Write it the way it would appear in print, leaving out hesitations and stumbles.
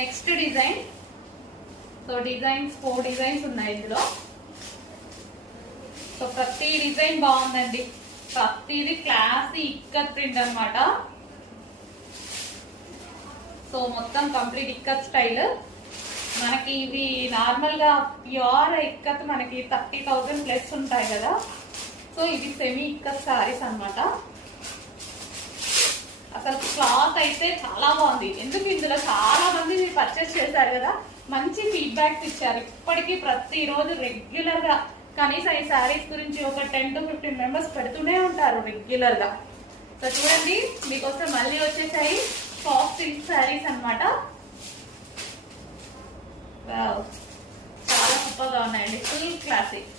Next design. So designs 4 designs ఉన్నాయి ఇందులో. So ప్రతి డిజైన్ బాగుందండి, ప్రతిది క్లాసీ ఇక్కత్ ప్రింట్ అన్నమాట. సో మొత్తం కంప్లీట్ ఇక్కత్ స్టైల్. మనకి ఇవి నార్మల్ గా ప్యూర్ ఇక్కత్ మనకి 30,000 ప్లస్ ఉంటాయి కదా. సో ఇది సెమీ ఇక్కత్ సారీస్ అన్నమాట. అసలు క్లాత్ అయితే చాలా బాగుంది. ఎందుకు ఇందులో చాలా మంది పర్చేస్ చేశారు కదా, మంచి ఫీడ్బ్యాక్స్ ఇచ్చారు. ఇప్పటికీ ప్రతిరోజు రెగ్యులర్ గా కనీసం ఈ శారీస్ గురించి ఒక 10 to 15 మెంబర్స్ పెడుతూనే ఉంటారు రెగ్యులర్ గా. సో చూడండి మీకోసం మళ్ళీ వచ్చేసాయి సాఫ్ట్ సిల్క్ శారీస్ అనమాట. చాలా సూపర్ గా ఉన్నాయండి, ఫుల్ క్లాసిక్.